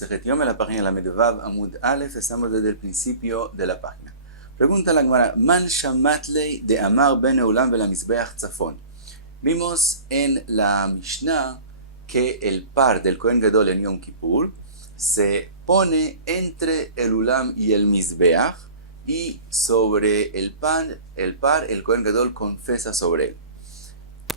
Masejet Yom, en la página la Medvav Amud Aleph, estamos desde el principio de la página. Pregunta la Gemara, Man Shamatlei de Amar Ben Eulam Vela Mizbeach Tzafon. Vimos en la Mishnah que el par del Kohen Gadol en Yom Kippur se pone entre el Ulam y el Mizbeach, y sobre el par, el Kohen Gadol confesa sobre él.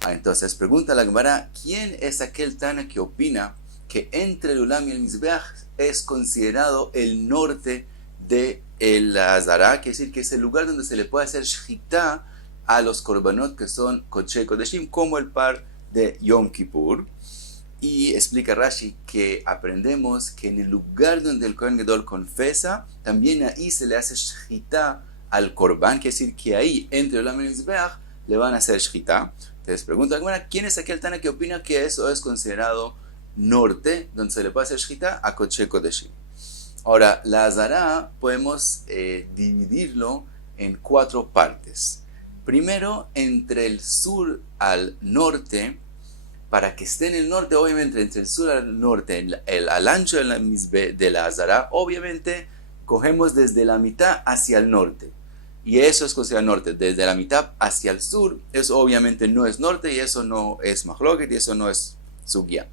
Entonces pregunta la Gemara, ¿quién es aquel Tana que opina que entre el Ulam y el Mizbeach es considerado el norte de el Azara? Quiere decir que es el lugar donde se le puede hacer shchita a los korbanot que son Kodesh Kodeshim, como el par de Yom Kippur. Y explica Rashi que aprendemos que en el lugar donde el Kohen Gadol confesa, también ahí se le hace shchita al korban, quiere decir que ahí entre el Ulam y el Mizbeach le van a hacer shchita. Entonces pregunta, bueno, ¿quién es aquel Tana que opina que eso es considerado norte, donde se le puede hacer shchita a Kodesh Kodeshim? Ahora, la Azara podemos dividirlo en 4 partes. Primero, entre el sur al norte, para que esté en el norte, obviamente, entre el sur al norte, al ancho de la Azara, obviamente, cogemos desde la mitad hacia el norte. Y eso es considerado norte. Desde la mitad hacia el sur, eso obviamente no es norte, y eso no es mahloket, y eso no es sugya.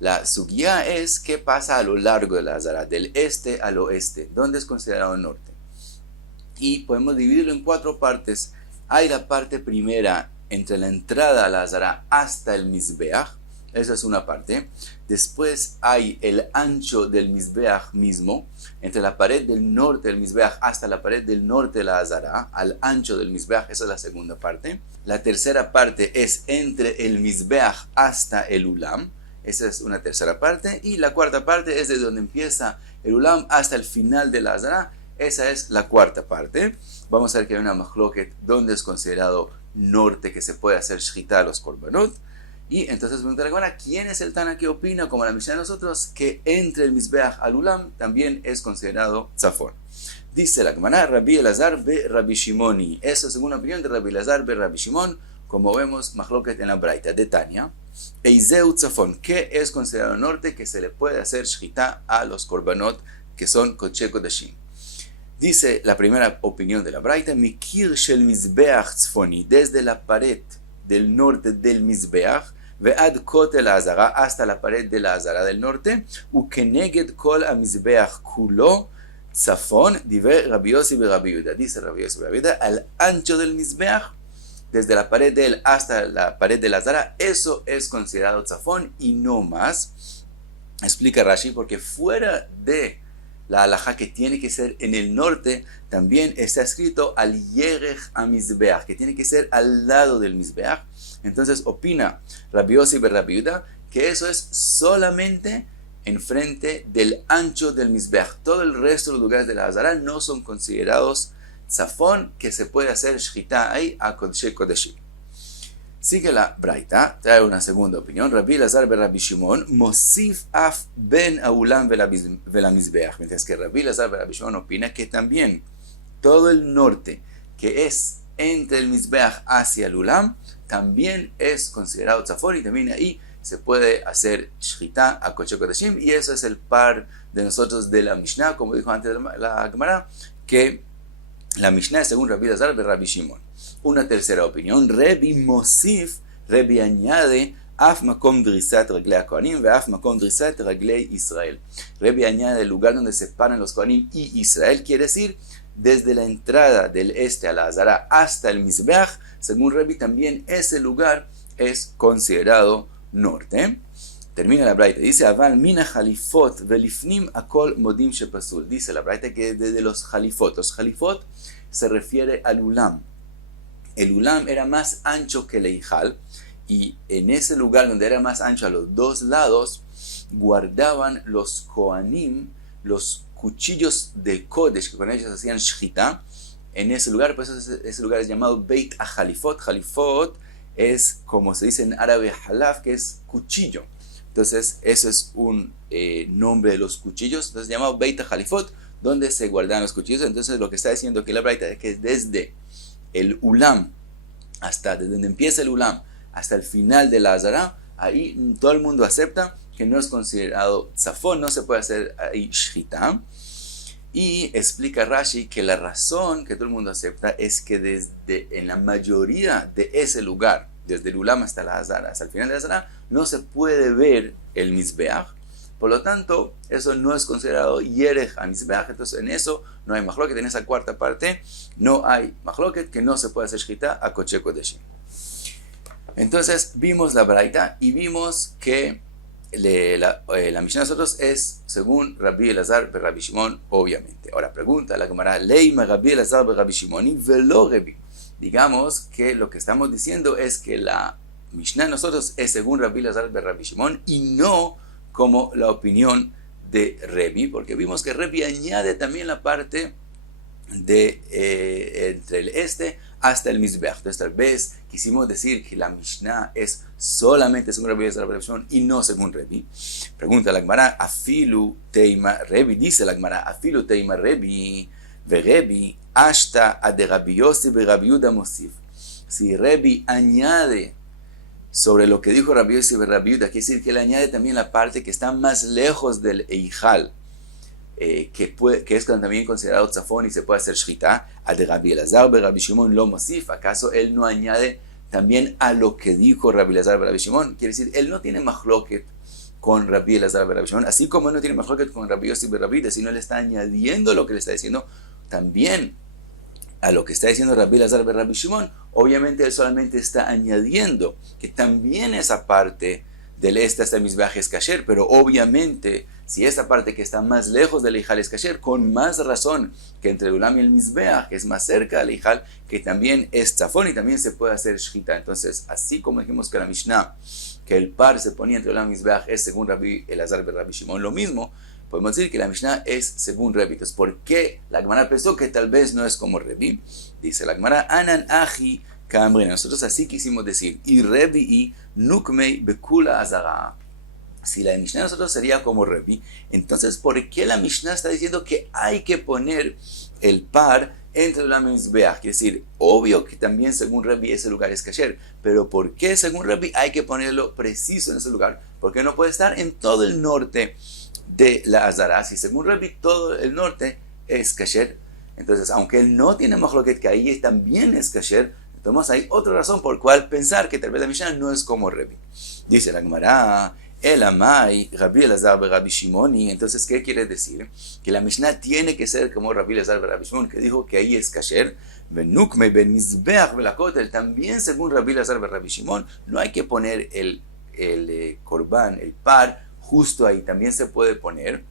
La sugya es qué pasa a lo largo de la Azara, del este al oeste, donde es considerado norte. Y podemos dividirlo en 4 partes. Hay la parte primera, entre la entrada a la Azara hasta el Mizbeach, esa es una parte. Después hay el ancho del Mizbeach mismo, entre la pared del norte del Mizbeach hasta la pared del norte de la Azara, al ancho del Mizbeach, esa es la segunda parte. La tercera parte es entre el Mizbeach hasta el Ulam, esa es una tercera parte. Y la cuarta parte es desde donde empieza el Ulam hasta el final de la Azara, esa es la cuarta parte. Vamos a ver que hay una mahloket donde es considerado norte, que se puede hacer shchita a los korbanot. Y entonces pregunta la Gemara, ¿quién es el Tana que opina, como la Mishnah de nosotros, que entre el Mizbeach al Ulam también es considerado tzafón? Dice la Gemara, Rabbi Elazar be Rabbi Shimoni. Esa es según la opinión de Rabbi Elazar be Rabbi Shimon, como vemos mahloket en la Braita de Tania. Eizeu tzafón, ¿qué es considerado norte, que se le puede hacer shchita a los korbanot que son Kodesh Kodeshim? Dice la primera opinión de la Braita, Mikir shel Mizbeach tzfoni, desde la pared del norte del Mizbeach, ve'ad kotel Azara, hasta la pared de la Azara del norte, ukeneged kol ha-Mizbeach kulo tzafon, dive Rabbi Yossi be Rabbi Yehuda. Dice Rabbi Yossi be Rabbi Yehuda, al ancho del Mizbeach, desde la pared de él hasta la pared de la Azara, eso es considerado tzafón y no más. Explica Rashi, porque fuera de la halajá que tiene que ser en el norte, también está escrito al yerech ha-Mizbeach, que tiene que ser al lado del Mizbeach. Entonces opina Rabbi Yossi be Rabbi Yehuda que eso es solamente enfrente del ancho del Mizbeach. Todo el resto de los lugares de la Azara no son considerados tzafón, que se puede hacer shchita ahí a Kodesh Kodeshim. Sigue la Braita, trae una segunda opinión. Rabbi Elazar be Rabbi Shimon, Mosif af ben Aulam vela Mizbeach. Mientras que Rabbi Elazar be Rabbi Shimon opina que también todo el norte, que es entre el Mizbeach hacia el Ulam, también es considerado tzafón, y también ahí se puede hacer shchita a Kodesh Kodeshim, y eso es el par de nosotros de la Mishnah, como dijo antes la Gemara, que la Mishnah es según Rabbi Elazar be Rabbi Shimon. Una tercera opinión, Rabbi Mosif, Rabbi añade, Af makom drisat reglei ha-Kohanim, ve'af makom drisat reglei Israel. Rabbi añade el lugar donde se paran los Kohanim y Israel, quiere decir, desde la entrada del este a la Azara hasta el Mizbeach, según Rabbi también ese lugar es considerado norte. Termina la Braita, dice, Aval mina jalifot velifnim akol modim shepasul. Dice la Braita que desde los jalifot se refiere al Ulam. El Ulam era más ancho que el Eijal, y en ese lugar donde era más ancho a los dos lados, guardaban los Kohanim, los cuchillos de Kodesh, que con ellos hacían shchita, en ese lugar. Por eso ese lugar es llamado Beit ha-Jalifot. Jalifot es, como se dice en árabe, halaf, que es cuchillo. Entonces, eso es un nombre de los cuchillos. Entonces, llamado Beit ha-Jalifot, donde se guardan los cuchillos. Entonces, lo que está diciendo aquí la Braita es que desde el Ulam, desde donde empieza el Ulam hasta el final de la Azara, ahí todo el mundo acepta que no es considerado tzafón, no se puede hacer ahí shchita. Y explica Rashi que la razón que todo el mundo acepta es que en la mayoría de ese lugar, desde el Ulam hasta la Hazara, hasta el final de la Hazara, no se puede ver el Mizbeach. Por lo tanto, eso no es considerado Yerech a Mizbeach. Entonces, en eso no hay machloket. En esa cuarta parte, no hay machloket, que no se puede hacer shchita a Kodesh Kodeshim. Entonces, vimos la braita y vimos que la Mishnah de nosotros es según Rabbi Elazar be Rabbi Shimon, obviamente. Ahora pregunta la Gemara, Leima Rabbi Elazar be Rabbi Shimon y velo Rabbi. Digamos que lo que estamos diciendo es que la Mishnah de nosotros es según Rabbi Elazar be Rabbi Shimon y no como la opinión de Rabbi, porque vimos que Rabbi añade también la parte de entre el este hasta el Mizbeach. Entonces tal vez quisimos decir que la Mishnah es solamente según Rabbi Elazar ben Shimon y no según Rabbi. Pregunta la Gemara, afilu teima Rabbi, dice la Gemara, afilu teima Rabbi veRabbi ashta ade Rabbi Yossi be Rabbi Yehuda mosif. Si Rabbi añade sobre lo que dijo Rabbi Yossi be Rabbi Yehuda, quiere decir que él añade también la parte que está más lejos del Eijal, que es también considerado tzafón y se puede hacer shchita, a de Rabbi Elazar be Rabbi Shimon lo mosif. ¿Acaso él no añade también a lo que dijo Rabbi Elazar be Rabbi Shimon? Quiere decir, él no tiene machloket con Rabbi Elazar be Rabbi Shimon, así como él no tiene machloket con Rabbi Yossi be Rabbi Yehuda, sino él está añadiendo lo que le está diciendo también a lo que está diciendo Rabbi Elazar be Rabbi Shimon. Obviamente él solamente está añadiendo que también esa parte del este hasta el Mizbeach es kasher, pero obviamente si esa parte que está más lejos del Eijal es kasher, con más razón que entre el Ulam y el Mizbeach, que es más cerca del Eijal, que también es tzafón y también se puede hacer shchita. Entonces, así como dijimos que la Mishnah, que el par se ponía entre el Ulam y el Mizbeach, es según Rabbi Elazar ben Rabbi Shimon, lo mismo, podemos decir que la Mishnah es según Rabbi. Entonces, ¿por qué la Gemara pensó que tal vez no es como Rabbi? Dice la Gemara, Anan Aji Kamri. Nosotros así quisimos decir, y Rabbi y Nukmei Bekula Azara. Si la Mishnah de nosotros sería como Rabbi, entonces ¿por qué la Mishnah está diciendo que hay que poner el par entre el Mizbeach? Quiere decir, obvio que también según Rabbi ese lugar es kasher, pero ¿por qué según Rabbi hay que ponerlo preciso en ese lugar? Porque no puede estar en todo el norte de la Azara. Si según Rabbi todo el norte es kasher, entonces aunque él no tiene machloket que ahí también es kasher, entonces hay otra razón por cual pensar que tal vez la Mishnah no es como Rabbi. Dice la Gemara, el amai Rabbi Elazar be Rabbi Shimoni. Entonces, ¿qué quiere decir? Que la Mishnah tiene que ser como Rabbi Elazar be Rabbi Shimon, que dijo que ahí es kasher. Benukme ben Mizbeach belakotel, también según Rabbi Elazar be Rabbi Shimon, no hay que poner el korban, el par, justo ahí. También se puede poner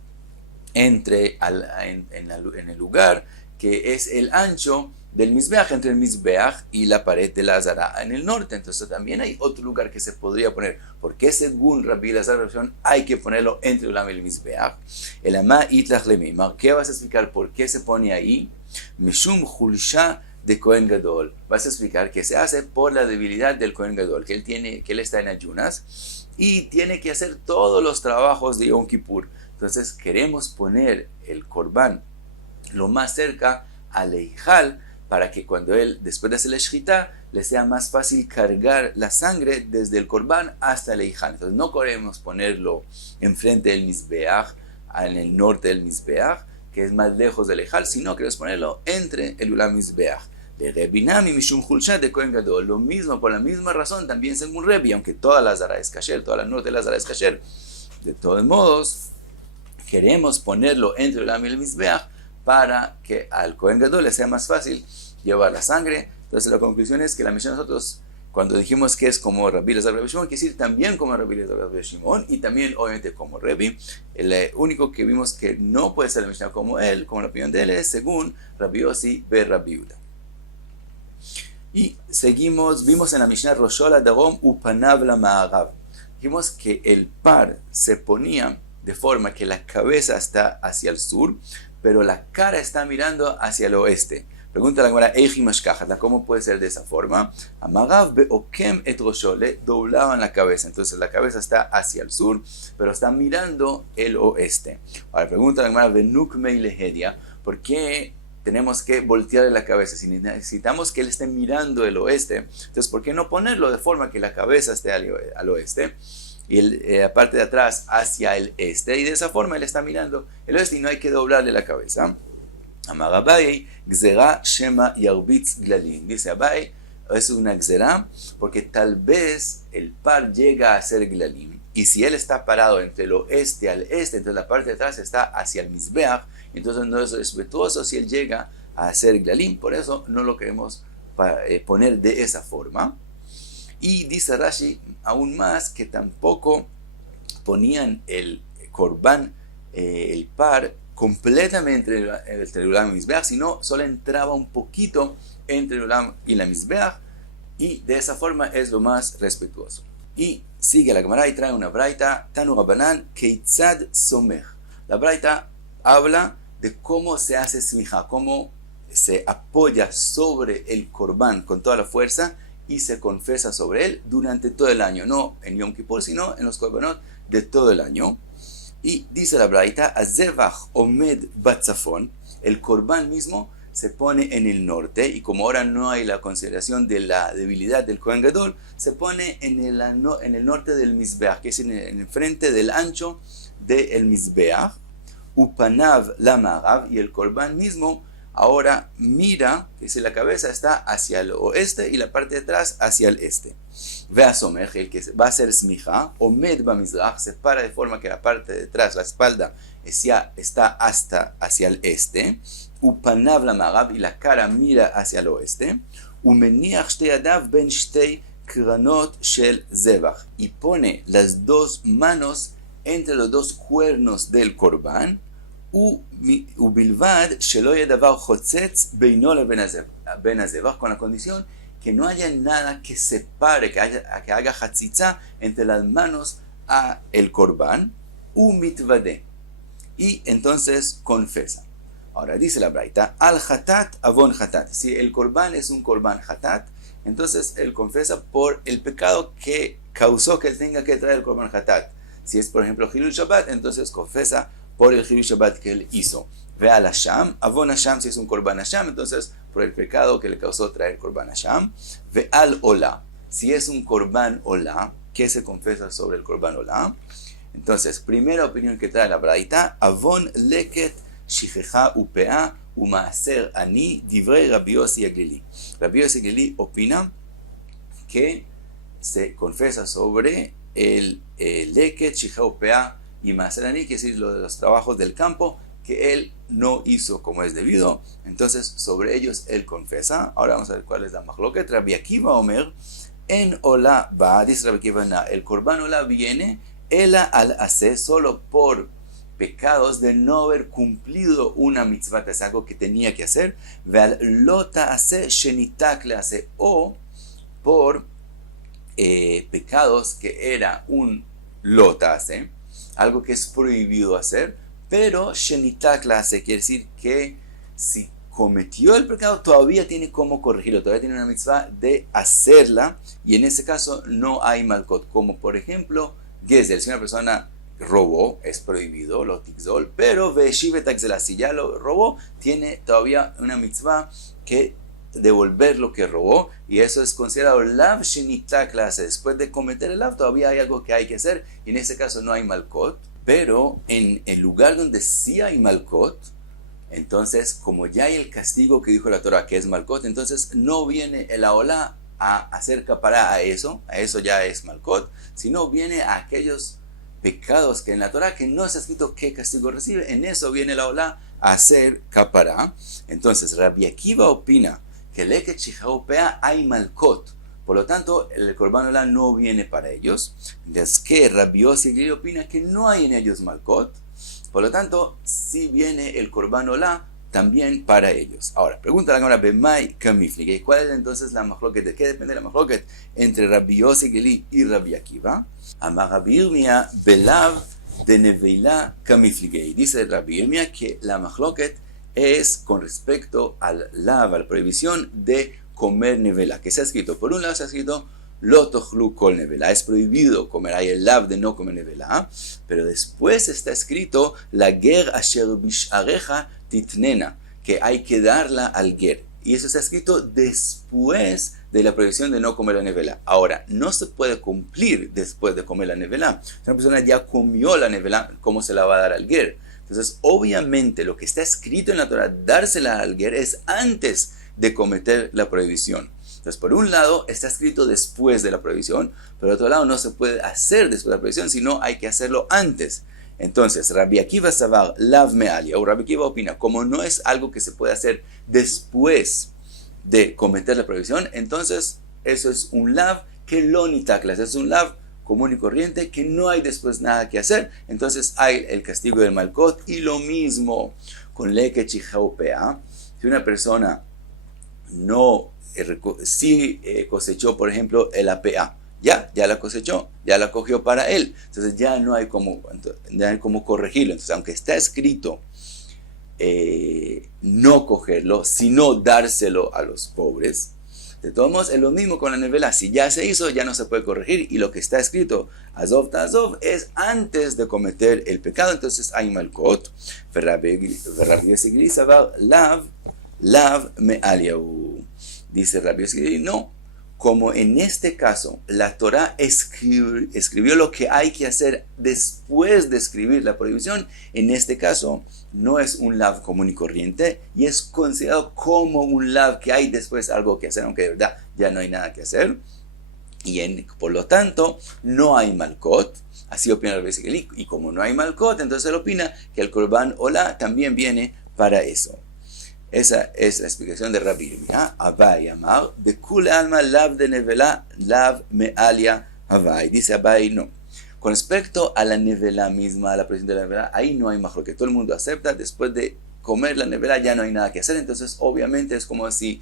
en el lugar que es el ancho del Mizbeach, entre el Mizbeach y la pared de la Azara en el norte. Entonces también hay otro lugar que se podría poner. porque según Rabbi Elazar hay que ponerlo entre el Ulam y el Mizbeach? El Amá Itlach Lemimar. ¿Qué vas a explicar por qué se pone ahí? Mishum Hulsha de Kohen Gadol. Vas a explicar que se hace por la debilidad del Kohen Gadol, que él está en ayunas y tiene que hacer todos los trabajos de Yom Kippur. Entonces queremos poner el Korban lo más cerca al Eijal, para que cuando él, después de hacer la shchita, le sea más fácil cargar la sangre desde el Korban hasta el Eijal. Entonces no queremos ponerlo enfrente del Mizbeach, en el norte del Mizbeach, que es más lejos del Eijal, sino queremos ponerlo entre el Ulam Mizbeach. De Rebinami Mishum Hulshat de Kohen Gadol. Lo mismo, por la misma razón, también según Rebi, aunque toda la Zara es kasher, toda la norte de la Zara es kasher, de todos modos, queremos ponerlo entre el Ulam y el Mizbeach, para que al Kohen Gadol le sea más fácil llevar la sangre. Entonces la conclusión es que la Mishnah nosotros, cuando dijimos que es como Rabbi Elazar Rabbi Shimon, quiere decir también como Rabbi Elazar Rabbi Shimon y también obviamente como Rebi. El único que vimos que no puede ser la Mishnah como él, como la opinión de él, es según Rabbi Yossi be Rabbi Yehuda. Y seguimos, vimos en la Mishnah Roshola Dagom Upanav la Ma'arav. Dijimos que el par se ponía de forma que la cabeza está hacia el sur, pero la cara está mirando hacia el oeste. Pregunta la Gemara, Eiji Mashkachata, ¿cómo puede ser de esa forma? Amagav beokem et rosho, le doblaban la cabeza. Entonces la cabeza está hacia el sur, pero está mirando el oeste. Ahora pregunta la Gemara, Benukmei lehedia, ¿por qué tenemos que voltearle la cabeza? Si necesitamos que él esté mirando el oeste, entonces ¿por qué no ponerlo de forma que la cabeza esté al oeste? y la parte de atrás hacia el este, y de esa forma él está mirando el oeste y no hay que doblarle la cabeza. Amar Abaye, Gzera Shema Yarbitz Glalim. Dice Abaye, es una Gzera porque tal vez el par llega a ser Glalim, y si él está parado entre el oeste al este, entonces la parte de atrás está hacia el Mizbeach, entonces no es respetuoso si él llega a ser Glalim, por eso no lo queremos poner de esa forma. Y dice Rashi aún más que tampoco ponían el Korban, el par, completamente entre el Ulam y Mizbeach, sino solo entraba un poquito entre el Ulam y la Mizbeach, y de esa forma es lo más respetuoso. Y sigue la Gemara y trae una braita, Tanu Rabanan, Keitzad Somech. La braita habla de cómo se hace smija, cómo se apoya sobre el Korban con toda la fuerza y se confesa sobre él durante todo el año, no en Yom Kippur, sino en los Korbanot de todo el año. Y dice la braita, Azevach Omed Batzafon, el Korban mismo se pone en el norte, y como ahora no hay la consideración de la debilidad del Kohen Gadol, se pone en el norte del Mizbeach, que es en el frente del ancho del Mizbeach, Upanav la Marav, y el Korban mismo ahora mira, que si la cabeza está hacia el oeste y la parte de atrás hacia el este. Ve a Somech, el que va a ser smija, Omed Bamizrach, se para de forma que la parte de atrás, la espalda, está hasta hacia el este. Upanav la Marav, y la cara mira hacia el oeste. Umeniach shtei yadav ben shtei kranot shel zevach, y pone las dos manos entre los dos cuernos del Korban. Ubilvad shelo yeh davar chotzetz beino leben hazevach, con la condición que no haya nada que separe, que haga hatzitza entre las manos a el Korban. Umitvade, y entonces confesa. Ahora dice la braita, al hatat avon hatat. Si el Korban es un Korban hatat, entonces él confesa por el pecado que causó que él tenga que traer el Korban hatat. Si es, por ejemplo, Hilul Shabbat, entonces confesa por el Hilul Shabbat que él hizo. Ve al Hasham, avon Hasham, si es un Korban Hasham, entonces por el pecado que le causó traer Korban Hasham. Ve al Ola, si es un Korban Ola, ¿qué se confesa sobre el Korban Ola? Entonces, primera opinión que trae la braita, avon leket shichecha upea umaaser ani divrei Rabbi Yossi Aglili. Rabbi Yossi Aglili opina que se confesa sobre el leket shichecha upea y maaser ani, que es decir, lo de los trabajos del campo que él no hizo como es debido, entonces sobre ellos él confesa. Ahora vamos a ver cuál es la machloket. Rabbi Akiva Omer, en Ola va, dice Rabbi Akiva, el Korban Ola viene, ela al hace, solo por pecados de no haber cumplido una mitzvah, que es algo que tenía que hacer, veal lota hace, shenitak le hace, o por pecados que era un lota hace, algo que es prohibido hacer, pero shenitak le hace, quiere decir que si cometió el pecado todavía tiene cómo corregirlo, todavía tiene una mitzvah de hacerla, y en ese caso no hay malkot, como por ejemplo gezel, si una persona robó, es prohibido, lo tixol, pero si ya lo robó, tiene todavía una mitzvah que devolver lo que robó, y eso es considerado lav shenitak clase. Después de cometer el lav, todavía hay algo que hay que hacer, y en ese caso no hay malkot. Pero en el lugar donde sí hay malkot, entonces como ya hay el castigo que dijo la Torah que es malkot, entonces no viene el aolá a hacer capará a eso ya es malkot, sino viene a aquellos pecados que en la Torah que no está escrito qué castigo recibe, en eso viene la ola a hacer capará. Entonces Rabbi Akiva opina que leket shicheupea hay malkot, por lo tanto el Korban Ola no viene para ellos. Es que Rabbi Yossi Aglili opina que no hay en ellos malkot, por lo tanto sí viene el Korban Ola también para ellos. Ahora, pregunta la Gemara, Bemai Kamifli, ¿cuál es entonces la machloket? ¿De qué depende la machloket entre Rabbi Yossi Aglili y Rabbi Akiva? Amar Rabbi Yirmiyah belav de neveila Kamifli. Dice Rabbi Yirmiyah que la machloket es con respecto al lav, a la prohibición de comer nevela, que se ha escrito, por un lado se ha escrito lo tochlu kol nevela, es prohibido comer, hay el lav de no comer nevela, pero después está escrito la ger asher bishareja titnena, que hay que darla al ger, y eso está escrito después de la prohibición de no comer la nevelá. Ahora, no se puede cumplir después de comer la nevelá. Si una persona ya comió la nevelá, ¿cómo se la va a dar al ger? Entonces, obviamente, lo que está escrito en la Torah, dársela al ger, es antes de cometer la prohibición. Entonces, por un lado, está escrito después de la prohibición, pero por otro lado, no se puede hacer después de la prohibición, sino hay que hacerlo antes. Entonces, Rabbi Akiva Savar, Lav Mealia, o Rabbi Akiva opina, como no es algo que se puede hacer después de cometer la prohibición, entonces eso es un Lav que lo nitaklas, es un Lav común y corriente que no hay después nada que hacer, entonces hay el castigo del Malkot, y lo mismo con Leke Chijaupea. Si una persona no cosechó, por ejemplo, el APA, ya la cosechó, ya la cogió para él, entonces ya no hay cómo corregirlo. Entonces, aunque está escrito no cogerlo, sino dárselo a los pobres, de todos modos es lo mismo con la nevelá. Si ya se hizo, ya no se puede corregir, y lo que está escrito azov ta'azov es antes de cometer el pecado, entonces hay malkot. Lav me'aliahu. Dice Rabbi Yossi, no, como en este caso la Torah escribió lo que hay que hacer después de escribir la prohibición, en este caso no es un lav común y corriente, y es considerado como un lav que hay después algo que hacer, aunque de verdad ya no hay nada que hacer, y por lo tanto no hay malkot. Así opina Rabbi Yossi, y como no hay malkot, entonces él opina que el korban olá también viene para eso. Esa es la explicación de Rabbi Yirmiyah. Abai amar, de kul alma lav de nevelá, lav mealia Abai. Dice Abai, no. Con respecto a la nevelá misma, a la prohibición de la nevelá, ahí no hay mejor, que todo el mundo acepta. Después de comer la nevelá ya no hay nada que hacer. Entonces, obviamente, es como si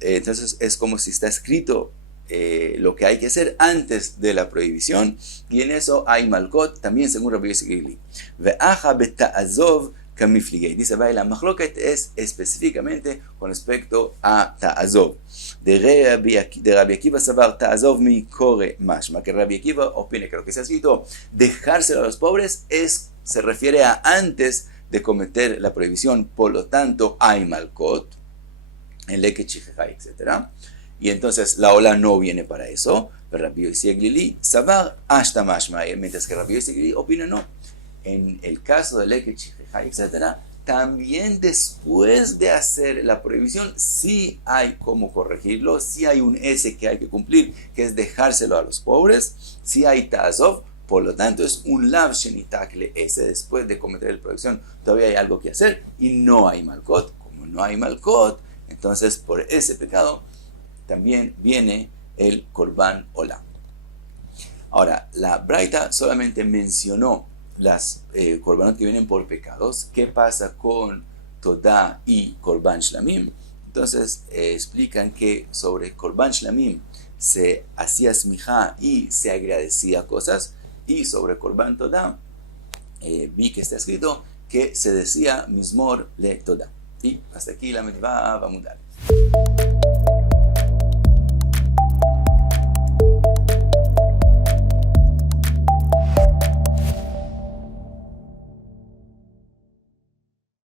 está escrito lo que hay que hacer antes de la prohibición. Y en eso hay malkot, también según Rabbi Yossi. Ve'aja beta'azov. Dice, la machloket es específicamente con respecto a ta'azov. De Rabbi Akiva Savar, ta'azov mi kore mashma, que Rabbi Akiva opina que lo que se ha escrito, dejárselo a los pobres, se refiere a antes de cometer la prohibición, por lo tanto hay malkot, en leke chichai, etc. Y entonces la ola no viene para eso. Pero Rabbi Yossi Savar, ashta mashma, mientras que Rabbi Yossi opina no. En el caso de leke chichai, etc., también después de hacer la prohibición, sí hay cómo corregirlo, sí hay un S que hay que cumplir, que es dejárselo a los pobres, sí hay ta'azov, por lo tanto es un lav shenitakle S, después de cometer la prohibición, todavía hay algo que hacer, y no hay malkot. Como no hay malkot, entonces por ese pecado también viene el korban olá. Ahora, la Braita solamente mencionó las korbanot que vienen por pecados. ¿Qué pasa con Todá y Korban Shlamim? Entonces explican que sobre Korban Shlamim se hacía smijá y se agradecía cosas, y sobre Korban Todá vi que está escrito que se decía Mizmor le Todá. Y hasta aquí la mitzvah va a mudar.